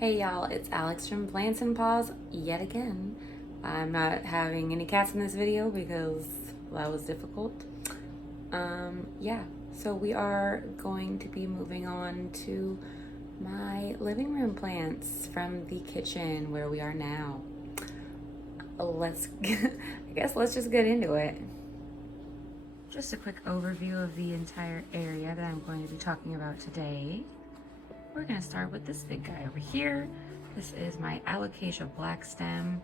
Hey y'all, it's Alex from Plants and Paws yet again. I'm not having any cats in this video because that was difficult. Yeah, so we are going to be moving on to my living room plants from the kitchen where we are now. I guess let's just get into it. Just a quick overview of the entire area that I'm going to be talking about today. We're gonna start with this big guy over here. This is my Alocasia black stem.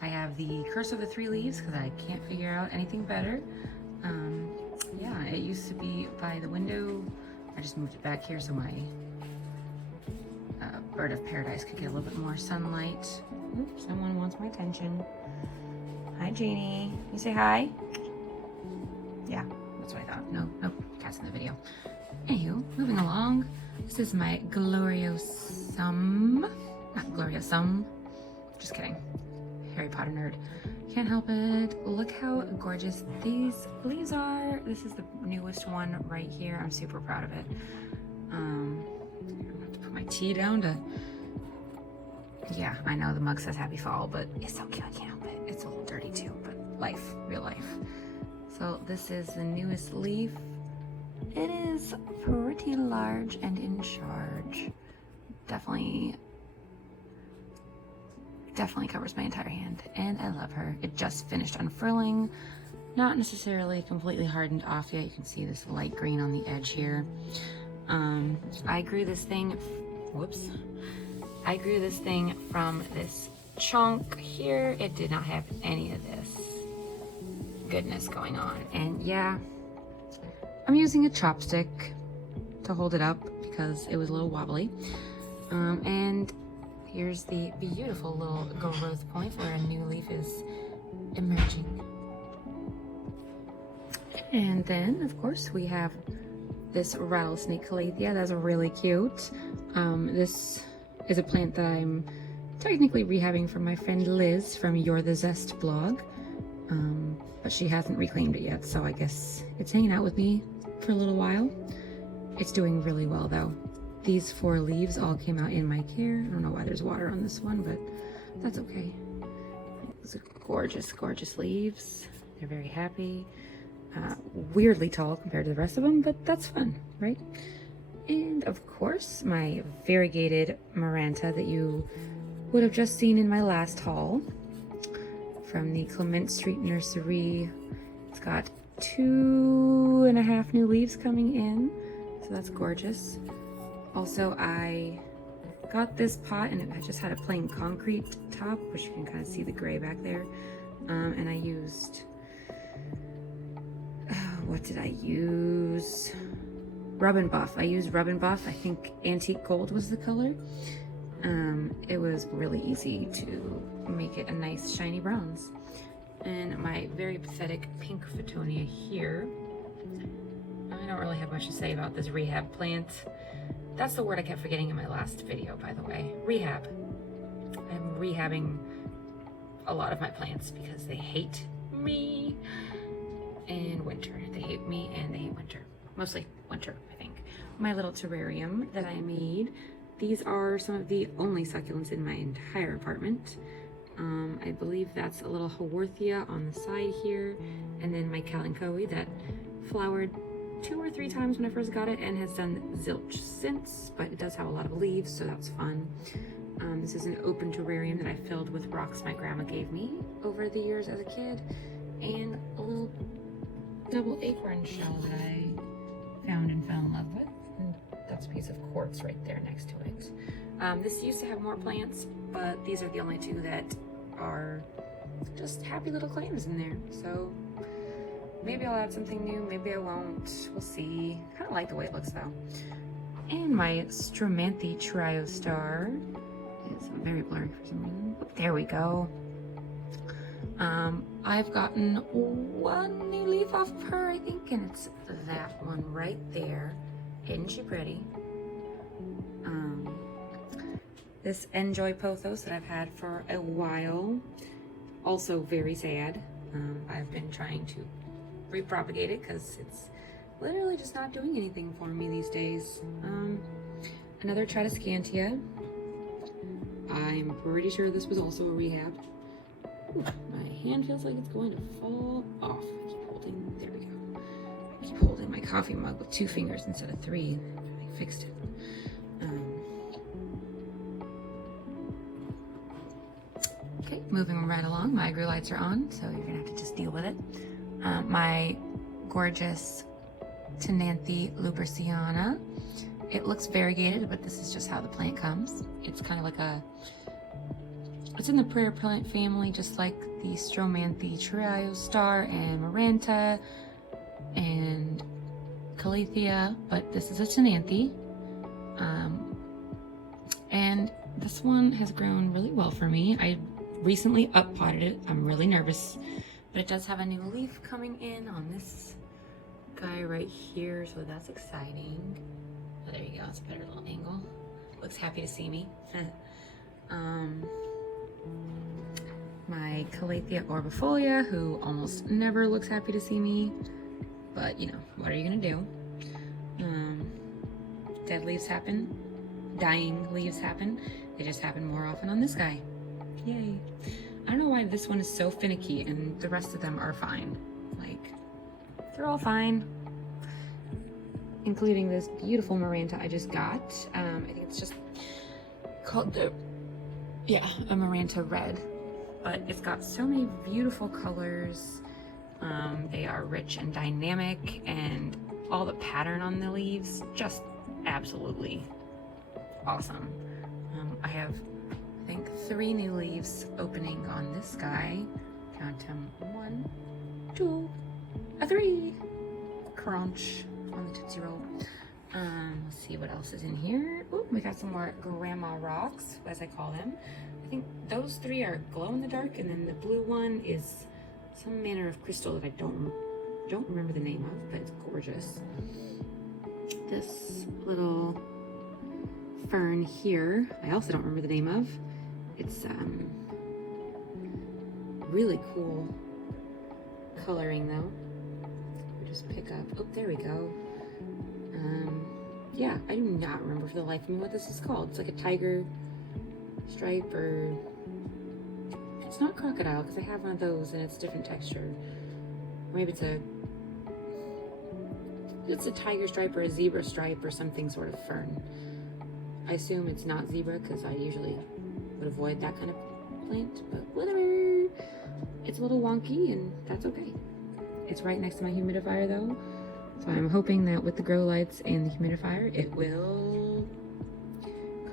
I have the Curse of the Three Leaves because I can't figure out anything better. Yeah, it used to be by the window. I just moved it back here so my bird of paradise could get a little bit more sunlight. Oops, someone wants my attention. Hi, Janie. You say hi? Yeah, that's what I thought. No, nope, cat's in the video. Anywho, moving along. This is my gloriosum. Not gloriosum. Just kidding. Harry Potter nerd. Can't help it. Look how gorgeous these leaves are. This is the newest one right here. I'm super proud of it. I'm gonna have to put my tea down to... Yeah, I know the mug says happy fall, but it's so cute. I can't help it. It's a little dirty too, but life, real life. So this is the newest leaf. It is pretty large and in charge. Definitely covers my entire hand, and I love her. It just finished unfurling. Not necessarily completely hardened off yet. You can see this light green on the edge here. I grew this thing, whoops. I grew this thing from this chunk here. It did not have any of this goodness going on, and yeah, I'm using a chopstick to hold it up because it was a little wobbly. And here's the beautiful little growth point where a new leaf is emerging. And then, of course, we have this rattlesnake Calathea. That's really cute. This is a plant that I'm technically rehabbing from my friend Liz from You're the Zest blog. But she hasn't reclaimed it yet, so I guess it's hanging out with me for a little while. It's doing really well though. These 4 leaves all came out in my care. I don't know why there's water on this one, but that's okay. Those are gorgeous, gorgeous leaves. They're very happy. Weirdly tall compared to the rest of them, but that's fun, right? And of course, my variegated maranta that you would have just seen in my last haul from the Clement Street Nursery. It's got 2.5 new leaves coming in, so that's gorgeous. Also, I got this pot and I just had a plain concrete top, which you can kind of see the gray back there. And I used, what did I use? Rub and Buff. I used Rub and Buff. I think Antique Gold was the color. It was really easy to make it a nice shiny bronze. And my very pathetic pink Photonia here. I don't really have much to say about this rehab plant. That's the word I kept forgetting in my last video, by the way. Rehab. I'm rehabbing a lot of my plants because they hate me and winter. They hate me and they hate winter. Mostly winter, I think. My little terrarium that I made. These are some of the only succulents in my entire apartment. I believe that's a little Haworthia on the side here, and then my Calathea that flowered 2 or 3 times when I first got it and has done zilch since, but it does have a lot of leaves, so that's fun. This is an open terrarium that I filled with rocks my grandma gave me over the years as a kid, and a little double acorn shell that I found and fell in love with. And that's a piece of quartz right there next to it. This used to have more plants, but these are the only 2 that are just happy little clams in there. So maybe I'll add something new, maybe I won't. We'll see. Kind of like the way it looks though. And my Stromanthe trio star. It's very blurry for some reason. Oh, there we go. I've gotten 1 new leaf off of her, I think, and it's that one right there. Isn't she pretty? This Enjoy Pothos that I've had for a while, also very sad. I've been trying to repropagate it because it's literally just not doing anything for me these days. Another Chatty. I'm pretty sure this was also a rehab. Ooh, my hand feels like it's going to fall off. I keep holding, there we go. I keep holding my coffee mug with 2 fingers instead of 3. I fixed it. Okay, moving right along. My grew lights are on, so you're gonna have to just deal with it. My gorgeous Ctenanthe lubriciana. It looks variegated, but this is just how the plant comes. It's kind of like it's in the prayer plant family, just like the Stromanthe Trio Star and Maranta and Calathea, but this is a Ctenanthe. And this one has grown really well for me. I recently up-potted it. I'm really nervous, but it does have a new leaf coming in on this guy right here, so that's exciting. Oh, there you go, it's a better little angle. Looks happy to see me. My Calathea Orbifolia, who almost never looks happy to see me, but you know, what are you gonna do? Dead leaves happen, dying leaves happen. They just happen more often on this guy. Yay. I don't know why this one is so finicky and the rest of them are fine. Like, they're all fine. Including this beautiful Miranta I just got. I think it's just called a Miranta Red. But it's got so many beautiful colors. They are rich and dynamic, and all the pattern on the leaves, just absolutely awesome. I have, I think, 3 new leaves opening on this guy. Count them, 1, 2, 3. Crunch on the Tootsie Roll. Let's see what else is in here. Ooh, we got some more grandma rocks, as I call them. I think those 3 are glow in the dark, and then the blue one is some manner of crystal that I don't remember the name of, but it's gorgeous. This little fern here, I also don't remember the name of. It's really cool coloring though. We just pick up, oh, there we go. Yeah, I do not remember for the life of me what this is called. It's like a tiger stripe, or it's not crocodile because I have one of those and it's a different texture. Or maybe it's a tiger stripe or a zebra stripe or something sort of fern. I assume it's not zebra because I usually would avoid that kind of plant, but whatever. It's a little wonky and that's okay. It's right next to my humidifier though, so I'm hoping that with the grow lights and the humidifier it will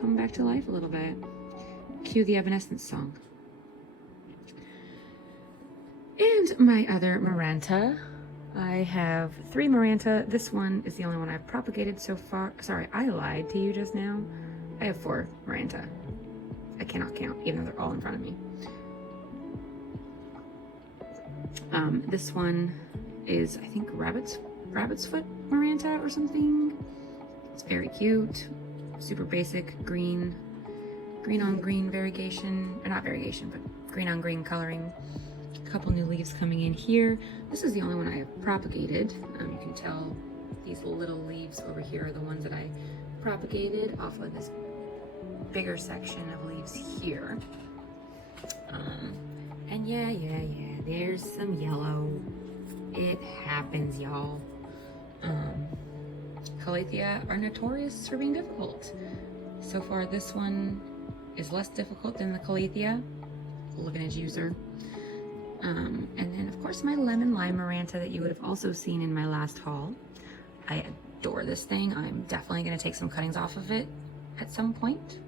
come back to life a little bit. Cue the Evanescence song. And my other Maranta. I have 3 Maranta. This one is the only one I've propagated so far. Sorry, I lied to you just now. I have 4 Maranta. I cannot count, even though they're all in front of me. This one is, I think, rabbit's foot Maranta or something. It's very cute, super basic, green on green variegation, or not variegation, but green on green coloring. A couple new leaves coming in here. This is the only one I have propagated. You can tell these little leaves over here are the ones that I propagated off of this bigger section of leaves here. And yeah, there's some yellow. It happens, y'all. Calathea are notorious for being difficult. So far, this one is less difficult than the Calathea. Looking at user. And then, of course, my lemon lime Maranta that you would have also seen in my last haul. I adore this thing. I'm definitely going to take some cuttings off of it at some point,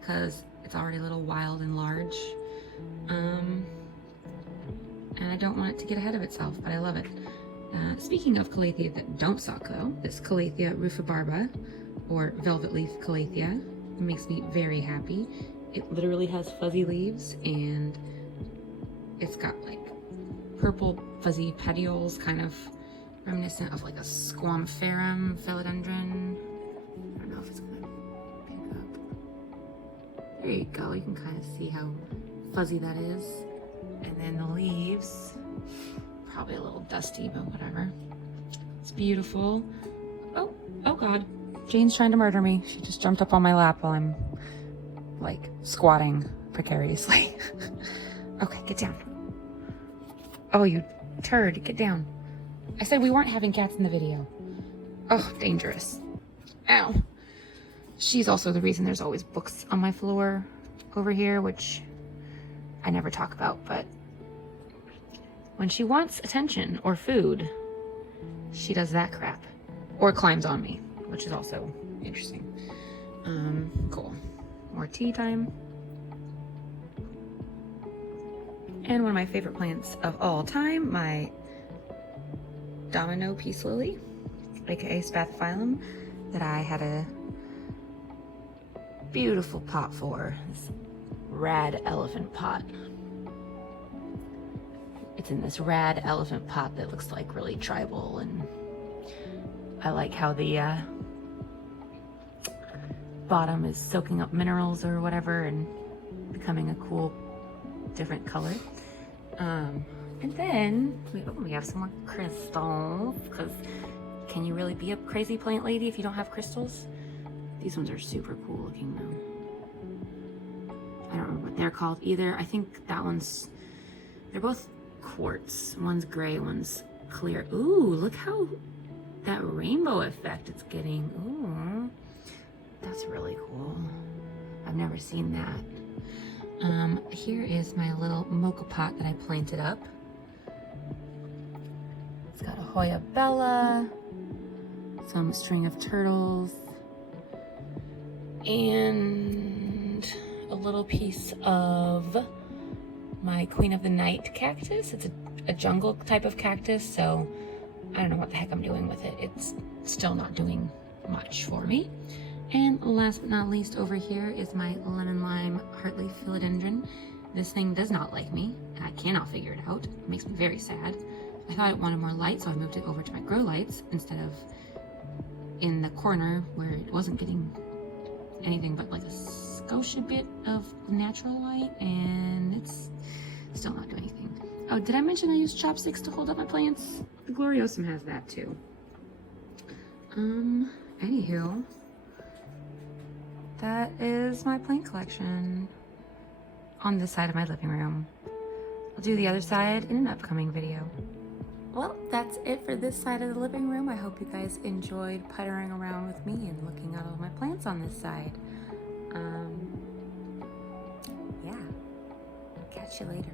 because it's already a little wild and large. And I don't want it to get ahead of itself, but I love it. Speaking of Calathea that don't suck though, this Calathea rufibarba, or velvet leaf Calathea, makes me very happy. It literally has fuzzy leaves, and it's got like purple fuzzy petioles, kind of reminiscent of like a squamiferum philodendron. I don't know if it's gonna pick up. There you go, you can kind of see how fuzzy that is. And then the leaves, probably a little dusty, but whatever. It's beautiful. Oh God, Jane's trying to murder me. She just jumped up on my lap while I'm like squatting precariously. Okay, get down. Oh, you turd, get down. I said we weren't having cats in the video. Oh, dangerous. Ow. She's also the reason there's always books on my floor over here, which I never talk about, but when she wants attention or food, she does that crap. Or climbs on me, which is also interesting. Cool. More tea time. And one of my favorite plants of all time, my domino peace lily, aka spathiphyllum, that I had a beautiful pot for. This rad elephant pot. It's in this rad elephant pot that looks like really tribal, and I like how the bottom is soaking up minerals or whatever and becoming a cool different color. And then we have some more crystals, because can you really be a crazy plant lady if you don't have crystals? These ones are super cool looking though. I don't remember what they're called either. I think that one's, they're both quartz. One's gray, one's clear. Ooh, look how that rainbow effect it's getting. Ooh, that's really cool. I've never seen that. Here is my little mocha pot that I planted up. It's got a Hoya Bella, some string of turtles, and a little piece of my Queen of the Night cactus. It's a jungle type of cactus, so I don't know what the heck I'm doing with it. It's still not doing much for me. And last but not least, over here is my lemon lime heartleaf philodendron. This thing does not like me, and I cannot figure it out. It makes me very sad. I thought it wanted more light, so I moved it over to my grow lights instead of in the corner where it wasn't getting anything but like a skosh bit of natural light, and it's still not doing anything. Oh, did I mention I use chopsticks to hold up my plants? The gloriosum has that too. Anywho, that is my plant collection on this side of my living room. I'll do the other side in an upcoming video. Well, that's it for this side of the living room. I hope you guys enjoyed puttering around with me and looking at all my plants on this side. Yeah, catch you later.